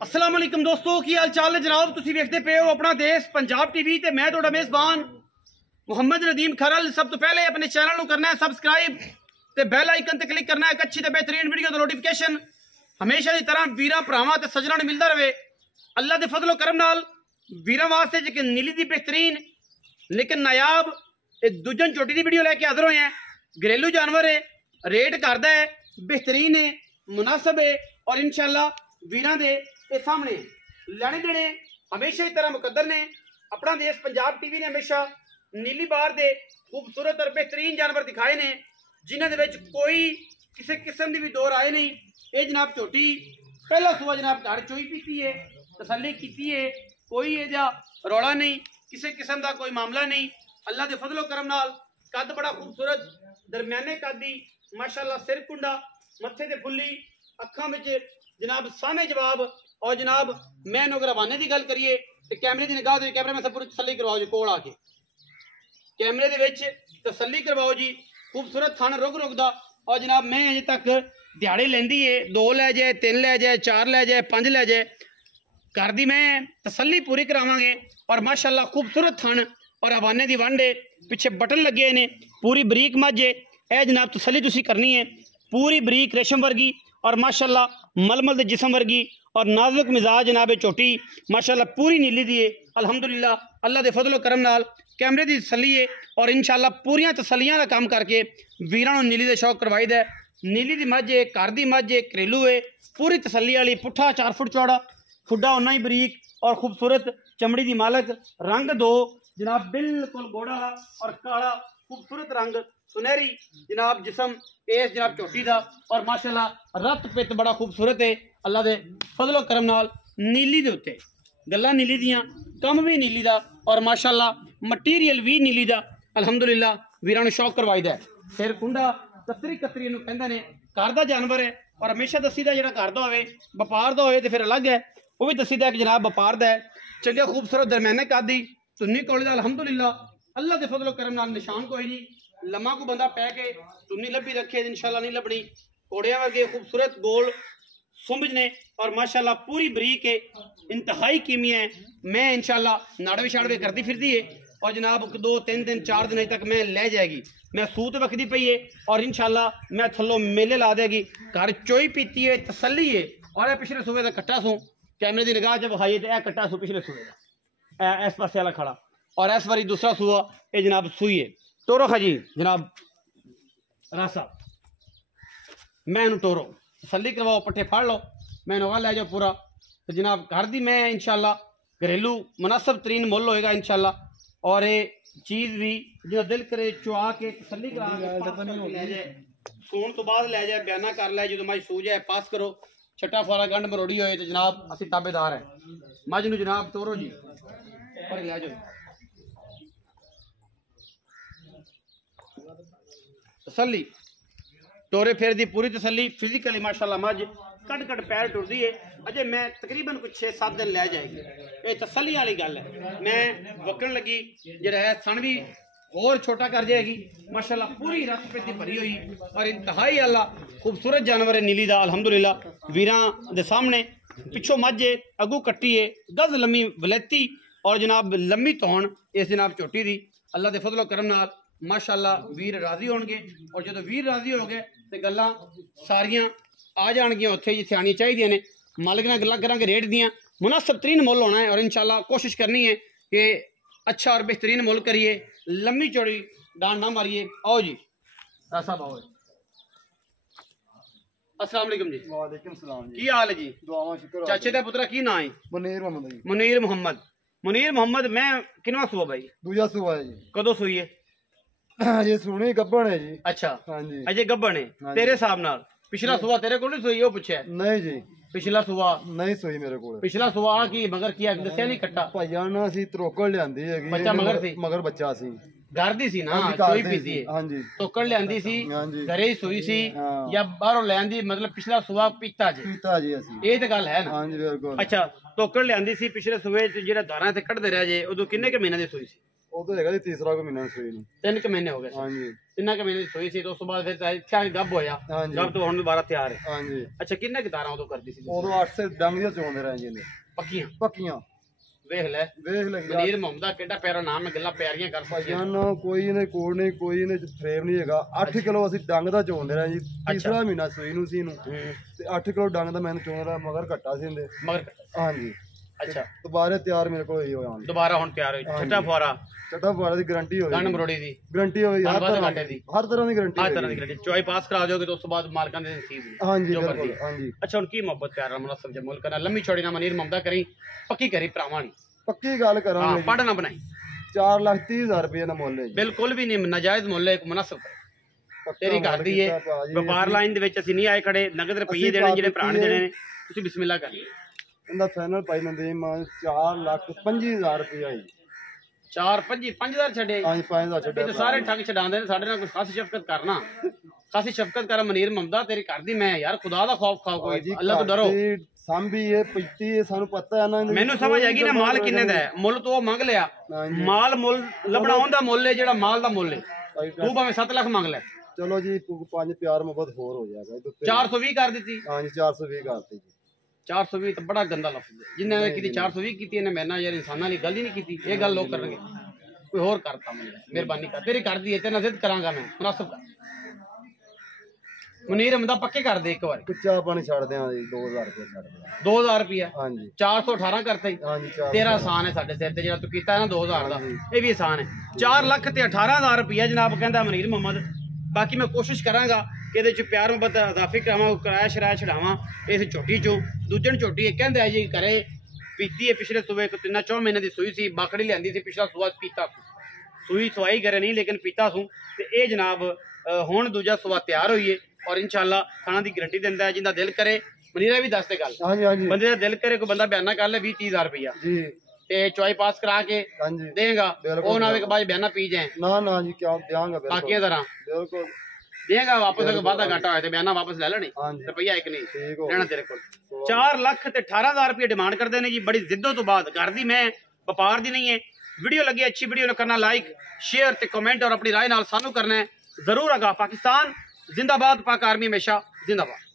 अस्सलाम वालेकुम दोस्तों की हाल चाल है जनाब। तुसी वेखदे पे हो अपना देश पंजाब टीवी ते मैं तुहाडा मेज़बान मुहम्मद नदीम खरल। सब तो पहले अपने चैनल को करना है सबसक्राइब ते बेल आइकन ते क्लिक करना है एक अच्छी ते बेहतरीन वीडियो दा नोटिफिकेशन हमेशा की तरह वीरां भरावां ते सज्जणां नूं मिलदा रहे। अल्लाह दे फजलो करम नाल वीरां वास्ते जे नीली दी बेहतरीन लेकिन नायाब दूजन चोटी की वीडियो लैके हाजिर होए हैं। घरेलू जानवर है, रेट करदा है, बेहतरीन है, मुनासिब है और इंशाअल्लाह वीरां दे सामने लैने देने हमेशा ही तरह मुकद्दर ने। अपना देश पंजाब टीवी ने हमेशा नीली बार दे खूबसूरत और बेहतरीन जानवर दिखाए ने जिन्हां दे विच कोई किसी किस्म की भी दौर आए नहीं। ये जनाब झोटी पहला सुबह जनाब घर चोई पीती है, तसल्ली की है, कोई एदा रौला नहीं, किसी किस्म का कोई मामला नहीं। अल्लाह के फजलो करम नाल कद बड़ा खूबसूरत दरम्याने कद दी माशाअल्लाह, सिर कुंडा, मत्थे ते फुल्ली, अखां विच जनाब सामे जवाब। और जनाब मैं अगर हवाने की गल करिए तो कैमरे की निगाह दे कैमरे में सब पूरी तसल्ली करवाओ जी, कोल आके कैमरे दे विच तसल्ली करवाओ जी। खूबसूरत थन रुक रुकदा और जनाब मैं अजे तक दिहाड़ी लेंदी है, 2 लै जाए, 3 लै जाए, 4 लै जाए, 5 लै जाए, घर दी मैं तसल्ली पूरी करावांगे। और माशाअल्लाह खूबसूरत थन और हवाने की वंड है, पिछे बटन लगे ने, पूरी बरीक मझ है। यह जनाब तसल्ली तुसी करनी है, पूरी बरीक रेशम वर्गी और माशाअल्लाह मलमल दे जिस्म वर्गी और नाजुक मिजाज जनाब चोटी माशाअल्लाह पूरी नीली दी है। अल्हम्दुलिल्लाह अल्लाह दे फजलो करम नाल कैमरे की तसल्ली है और इंशाअल्लाह पूरियां तसल्लियां का काम करके वीरां नूं नीली दे शौक करवाई दा। नीली दी मझ है, घर दी मझ है, घरेलू है, पूरी तसल्ली वाली। पुट्ठा 4 फुट चौड़ा, खुड्डा उन्ना ही बरीक और खूबसूरत चमड़ी की मालक। रंग दो जनाब बिल्कुल गोड़ा और काला खूबसूरत रंग, सुनहरी जनाब जिसम इस जनाब झोटी का और माशाअल्लाह रत पित बड़ा खूबसूरत है। अल्लाह दे फजलो करम नाल नीली दे उत्ते गल्लां नीली दियां, कम भी नीली दा और माशाअल्लाह मटीरियल भी नीली दा। अल्हम्दुलिल्लाह वीरां नूं शौक करवाई दा। सिर कुंडा कतरी कतरी नूं कहंदे ने, घर दा जानवर है और हमेशा दसी दा जेड़ा घर दा होवे व्यापार दा होवे ते फिर अलग है। वो भी दसी दा कि जनाब व्यापार दा है। चंगे खूबसूरत दरम्याने कद दी सुन्नी कौली दा अल्हम्दुलिल्लाह अल्लाह दे फजलो करम नाल निशान कोई नहीं। लम्मा को बंदा पै के तुन्नी लभी रखे इंशाअल्लाह नहीं लभनी। घोड़िया वर्गे खूबसूरत गोल सुंबज ने और माशाअल्लाह पूरी बरीक है, इंतहाई कीमी है। मैं इंशाअल्लाह नाड़वे शाड़वे करती फिरती है और जनाब 2 3 दिन 4 दिन तक मैं ले जाएगी। मैं सूत वक्दी पई है और इंशाअल्लाह मैं थल्लों मेले ला देगी। घर चोई पीती है, तसल्ली है। और यह पिछले सूबे का कट्टा सूँ कैमरे की निगाह जब खाई तो यह कट्टा सूँ पिछले सूबे का इस पासे वाला खड़ा और इस बारी दूसरा सूआ ये जनाब सूई है। टोरो खा जी जनाब रासा मैं टोरो तसल्ली करवाओ, पट्ठे फाड़ लो, मैं नवा लै जाओ पूरा। तो जनाब घर दी मैं इंशाअल्लाह घरेलू मुनासिब तरीन मुल होएगा इंशाअल्लाह। और ये चीज़ भी जो दिल करे चुआ के तसल्ली करा के लै जाए, सोन तो बाद लै जाए, बयाना कर लै, जो मज सू जाए पास करो, छट्टा फारा गंढ मरोड़ी होए तो जनाब असी ताबेदार है। मज नूं जनाब तोरो जी पर लै जाओ तसल्ली टोरे फेर दी पूरी तसल्ली। फिजिकली माशाअल्लाह मज कट कट पैर टुरदी है। अजे मैं तकरीबन कुछ 6-7 दिन लै जाएगी। ये तसल्ली वाली गल है। मैं वकन लगी जो है सन भी और छोटा कर जाएगी माशाअल्लाह, पूरी रत पित भरी हुई और इंतहाई आला खूबसूरत जानवर है नीली दा। अल्हम्दुलिल्लाह वीरां दे सामने पिछों मज है, अगू कट्टी है, गज लम्मी वलैती और जनाब लम्मी तौन इस जनाब झोटी दी। अल्लाह दे फजलो करम नाल माशाअल्लाह वीर राजी होणगे और जो वीर राजी हो गए तो गल्लां सारियां आ जाणगियां उत्थे जिथे आनी चाहिए ने। मालिक नाल गल्लां करांगे रेट दियां, मुनासिब तरीन मुल होना है और इंशाअल्लाह कोशिश करनी है कि अच्छा और बेहतरीन मुल करिए, लम्मी चौड़ी डांड ना मारिए। आओ जी साहब आओ। अस्सलाम वालेकुम जी। वालेकुम सलाम जी। की हाल है जी? दुआवां शुक्र। चाचे दा पुत्रा की नाम है? मुनीर मोहम्मद जी। मुनीर मोहम्मद। मुनीर मोहम्मद मैं किनवा सुआ भाई? दूजा सुआ है जी। कदों सुई है? ये सुनी गब्बन है जी। अच्छा हाँ जी। अजय गब्बन है तेरे हिसाब नाल? पिछला सुआ तेरे को नहीं सुई? वो पूछे नहीं जी, पिछला सुआ नहीं सोई मेरे को। पिछला सुआ की मगर किया दसिया नहीं कट्टा भाईया ना सी त्रोकड़ लियांदी हैगी। बच्चा मगर सी? मगर बच्चा सी घर दी सी ना, हाँ जी, चोई घर दी पीती सी। है। हाँ जी। टोकड़ लियांदी सी, हाँ जी। घरे ही सुई सी हाँ। या बाहरों लियांदी? मतलब पिछला सुआ पीता जी? पीता जी असी। ये तो गल है ना। हाँ जी बिल्कुल। अच्छा टोकड़ लियांदी सी पिछले सुबह जेड़ा धारा ते कढ़दे रह जे उदों किन्ने के महीने दी सुई सी? ਉਦੋਂ ਹੈਗਾ ਜੀ ਤੀਸਰਾ ਕੁ ਮਹੀਨਾ ਸੂਈ ਨੂੰ 3 ਮਹੀਨੇ ਹੋ ਗਏ ਸੀ। ਹਾਂਜੀ 3 ਮਹੀਨੇ ਦੀ ਸੂਈ ਸੀ ਤੇ ਉਸ ਤੋਂ ਬਾਅਦ ਫਿਰ ਇੱਥੇ ਆ ਕੇ ਗੱਭ ਹੋਇਆ। ਹਾਂਜੀ ਗੱਭ ਤੋਂ ਹੁਣ ਦੁਬਾਰਾ ਤਿਆਰ ਹੈ। ਹਾਂਜੀ ਅੱਛਾ ਕਿੰਨੇ ਕਿਤਾਰਾਂ ਉਦੋਂ ਕਰਦੀ ਸੀ? ਉਦੋਂ 8 ਸੇ ਡੰਗ ਦੀਆਂ ਚੋਂਦੇ ਰਹੇ ਜੀ ਨੇ ਪੱਕੀਆਂ। ਪੱਕੀਆਂ ਵੇਖ ਲੈ ਵੇਖ ਲੈ ਮਨੀਰ ਮੁਹੰਮਦ ਕਿੱਡਾ ਪਿਆਰਾ ਨਾਮ ਹੈ, ਗੱਲਾਂ ਪਿਆਰੀਆਂ ਕਰ ਸਕਦੇ ਹਾਂ। ਭਾਈਜਾਨ ਕੋਈ ਇਹਨੇ ਕੋਲ ਨਹੀਂ, ਕੋਈ ਇਹਨੇ ਫਰੇਮ ਨਹੀਂ ਹੈਗਾ। 8 ਕਿਲੋ ਅਸੀਂ ਡੰਗ ਦਾ ਚੋਂਦੇ ਰਹੇ ਜੀ। ਤੀਸਰਾ ਮਹੀਨਾ ਸੂਈ ਨੂੰ ਸੀ ਇਹਨੂੰ ਤੇ 8 ਕਿਲੋ ਡੰਗ ਦਾ ਮੈਨੂੰ ਚੋਣ ਰਿਹਾ, ਮਗਰ ਘੱਟਾ ਸੀ ਇਹਦੇ। ਮਗਰ ਹਾਂਜੀ ਅੱਛਾ ਦੁਬਾਰੇ ਤਿਆਰ ਮੇਰੇ ਕੋਲ ਹੋਈ ਹੋਇਆ ਦੁਬਾਰਾ ਹੁਣ ਤਿਆਰ ਹੋਈ। ਛੱਟਾ ਫੁਆਰਾ ਚੱਟਾ ਫੁਆਰਾ ਦੀ ਗਾਰੰਟੀ ਹੋਈ, ਗੰਨ ਮਰੋੜੀ ਦੀ ਗਾਰੰਟੀ ਹੋਈ, ਹਰ ਧੰਨਵਾਦ ਤਰ੍ਹਾਂ ਘਾਟੇ ਦੀ। ਹਰ ਤਰ੍ਹਾਂ ਦੀ ਗਾਰੰਟੀ ਹਰ ਤਰ੍ਹਾਂ ਦੀ ਗਾਰੰਟੀ। ਚੁਆਈ ਪਾਸ ਕਰਾ ਦਿਓਗੇ ਤਾਂ ਉਸ ਤੋਂ ਬਾਅਦ ਮਾਲਕਾਂ ਦੇ ਨਸੀਬ ਨੇ ਹਾਂਜੀ ਜੋ ਬਿਲਕੁਲ ਮਰਜ਼ੀ। ਹਾਂਜੀ ਅੱਛਾ ਹੁਣ ਕੀ ਮੁਹੱਬਤ ਪਿਆਰ ਨਾਲ ਮੁਨਸਬ ਜੇ ਮੁਲਕ ਨਾਲ ਲੰਮੀ ਛੋੜੀ ਨਾ ਮਨੀਰ ਮੁਹੰਮਦ ਕਰੀ ਪੱਕੀ ਕਰੀ ਭਰਾਵਾਂ ਨਹੀਂ। ਪੱਕੀ ਗੱਲ ਹਾਂ ਕਰਾਂਗੇ ਪੜ ਨਾ ਬਣਾਈ। 4,30,000 ਰੁਪਏ ਦਾ ਮੁੱਲ ਹੈ ਜੀ। ਬਿਲਕੁਲ ਵੀ ਨਹੀਂ ਨਾਜਾਇਜ਼ ਮੁੱਲ ਹੈ, ਇੱਕ ਮੁਨਸਬ ਪੱਕਾ ਤੇਰੀ ਘਰ ਮੁੱਲ ਦੀ ਕੀਤਾ ਹੈ। ਭਾਜੀ। ਵਪਾਰ ਲਾਈਨ ਦੇ ਵਿੱਚ ਅਸੀਂ ਨਹੀਂ ਆਏ ਖੜੇ, ਨਗਦ ਰੁਪਈਏ ਦੇਣੇ ਜਿਹੜੇ ਭਰਾ ਨੇ ਦੇਣੇ ਨੇ ਤੁਸੀਂ ਬਿਸਮਿਲ੍ਲਾ ਕਰ ਲਓ। ਇਹਦਾ ਫਾਈਨਲ ਪਾਈ ਲੈਂਦੇ ਮੈਂ 4,25,000 ਰੁਪਏ ਜੀ। 4 5 5000 ਛੱਡੇ। ਹਾਂਜੀ 5,000 ਇਹ ਛੱਡਿਆ ਤਾਂ ਸਾਰੇ ਠੱਗ ਛਡਾਉਂਦੇ ਨੇ, ਸਾਡੇ ਨਾਲ ਕੁਝ ਖਾਸੀ ਸ਼ਫਕਤ ਕਰਨਾ। ਖਾਸੀ ਸ਼ਫਕਤ ਕਰ ਮਨੀਰ ਮੁਹੰਮਦ ਤੇਰੀ ਘਰ ਦੀ ਮੈਂ ਯਾਰ ਖੁਦਾ ਦਾ ਖੌਫ ਖਾਓ ਕੋਈ, ਅੱਲਾ ਤੋਂ ਡਰੋ। ਸਾਂਭੀ ਇਹ ਪੀਤੀ ਇਹ ਸਾਨੂੰ ਪਤਾ ਹੈ ਨਾ। ਮੈਨੂੰ ਸਮਝ ਆ ਗਈ ਨਾ ਮਾਲ ਕਿੰਨੇ ਦਾ ਹੈ। ਮੁੱਲ ਤੋਂ ਉਹ ਮੰਗ ਲਿਆ, ਮਾਲ ਮੁੱਲ ਲੱਭਣਾਉਣ ਦਾ ਮੁੱਲ ਹੈ ਜਿਹੜਾ ਮਾਲ ਦਾ ਮੁੱਲ ਹੈ। ਤੂੰ ਭਾਵੇਂ 7 ਲੱਖ ਮੰਗ ਲੈ, ਚਲੋ ਜੀ 5 ਪਿਆਰ ਮੁਹੱਬਤ ਹੋਰ ਹੋ ਜਾਏਗਾ ਇਹਦੇ ਉੱਤੇ। 420 ਕਰ ਦਿੱਤੀ। ਹਾਂਜੀ 420 ਕਰਤੀ ਜੀ। 420 ਤਾਂ ਬੜਾ ਗੰਦਾ ਲਫ਼ਜ਼ ਹੈ। ਜਿੰਨੇ ਨੇ ਕੀਤੀ 420 ਕੀਤੀ ਇਹਨੇ ਮੇਰੇ ਨਾਲ ਯਾਰ ਇਨਸਾਨਾਂ ਦੀ ਗੱਲ ਹੀ ਨਹੀਂ ਕੀਤੀ। ਇਹ ਗੱਲ ਲੋਕ ਕਰਨਗੇ, ਕੋਈ ਹੋਰ ਕਰਤਾ ਮੈਨੂੰ ਮਿਹਰਬਾਨੀ ਕਰ, ਤੇਰੀ ਕਰਦੀ ਹੈ ਤੇ ਨਾ ਜ਼ਿੱਦ ਕਰਾਂਗਾ ਮੈਂ ਮੁਨਾਸਬ ਕਰ। ਮਨੀਰ ਮੁਹੰਮਦ ਪੱਕੇ ਕਰ ਦੇ ਇੱਕ ਵਾਰ। ਕੱਚਾ ਪਾਣੀ ਛੱਡ ਦਿਆਂ ਜੀ 2,000 ਰੁਪਏ ਛੱਡ ਦਿਆਂ। 2000 ਰੁਪਇਆ ਹਾਂਜੀ 418 ਕਰਤਾ ਹੀ। ਹਾਂਜੀ ਤੇਰਾ ਆਸਾਨ ਹੈ ਸਾਡੇ ਸਿਰ ਤੇ ਜਿਹੜਾ ਤੂੰ ਕੀਤਾ ਨਾ 2000 ਦਾ, ਇਹ ਵੀ ਆਸਾਨ ਹੈ। 4 ਲੱਖ ਤੇ 18,000 ਰੁਪਇਆ ਜਨਾਬ ਕਹਿੰਦਾ ਮਨੀਰ ਮੁਹੰਮਦ। ਬਾਕੀ ਮੈਂ ਕੋਸ਼ਿਸ਼ ਕਰਾਂਗਾ ਕਿ ਇਹਦੇ ਚ ਪਿਆਰ ਮੁਹੱਬਤ ਇਜ਼ਾਫੀ ਕਰਾਵਾਂ, ਕਿਰਾਇਆ ਸ਼ਰਾਇਆ ਛਡਾਵਾਂ ਇਸ ਝੋਟੀ ਚੋਂ। ਦੂਜਣ ਝੋਟੀ ਇਹ ਕਹਿੰਦੇ ਆ ਜੀ ਘਰੇ ਪੀਤੀ ਹੈ ਪਿਛਲੇ ਸੂਬੇ ਕੋ 3-4 ਮਹੀਨੇ ਦੀ ਸੂਈ ਸੀ, ਬਾਕੜੀ ਲਿਆਂਦੀ ਸੀ ਪਿਛਲਾ ਸੂਆ ਪੀਤਾ ਸੂਈ ਸਵਾਈ ਕਰੇ ਨਹੀਂ ਲੇਕਿਨ ਪੀਤਾ ਸੂ। ਤੇ ਇਹ ਜਨਾਬ ਹੁਣ ਦੂਜਾ ਸੂਆ ਤਿਆਰ ਹੋਈ ਹੈ ਔਰ ਇਨਸ਼ਾਅੱਲਾ ਖਾਣਾ ਦੀ ਗਰੰਟੀ ਦਿੰਦਾ ਹੈ। ਜਿੰਦਾ ਦਿਲ ਕਰੇ ਮਨੀਰਾ ਵੀ ਦੱਸ ਦੇ ਗੱਲ, ਹਾਂਜੀ ਹਾਂਜੀ ਬੰਦੇ ਦਾ ਦਿਲ ਕਰੇ ਕੋਈ ਬੰਦਾ ਬਿਆਨਾ ਕਰ ਲੈ 20-30,000 ਰੁਪਇਆ ਜੀ ਤੇ ਚੁਆਈ ਪਾਸ ਕਰਾ ਕੇ ਹਾਂਜੀ ਦੇਗਾ। ਉਹ ਨਾ ਵੇ ਬਾਅਦ ਬਿਆਨਾ ਪੀ ਜਾਏ ਨਾ ਨਾ ਜੀ ਕਿਉਂ ਦਿਆਂਗਾ ਬਾਕੀਆਂ ਤਰ੍ਹਾਂ ਬਿਲਕੁਲ ਦੇਗਾ ਵਾਪਸ ਅगर ਵਾਧਾ ਘਾਟਾ ਹੋਇਆ ਤੇ ਬਿਆਨਾ ਵਾਪਸ ਲੈ ਲੈਣੇ। ਹਾਂਜੀ ਰੁਪਈਆ ਇੱਕ ਨਹੀਂ ਠੀਕ ਹੋ ਰਹਿਣਾ ਤੇਰੇ ਕੋਲ। 4 ਲੱਖ ਤੇ 18,000 ਰੁਪਏ ਡਿਮਾਂਡ ਕਰਦੇ ਨੇ ਜੀ। ਬੜੀ ਜ਼ਿੱਦੋਂ ਤੋਂ ਬਾਅਦ ਘਰ ਦੀ ਮੈਂ ਵਪਾਰ ਦੀ ਨਹੀਂ ਹੈ। ਵੀਡੀਓ ਲੱਗੀ अच्छी वीडियो ने करना लाइक शेयर ते कमेंट और अपनी राय नाल सानू करना है जरूर। आगा पाकिस्तान जिंदाबाद, पाक आर्मी हमेशा जिंदाबाद।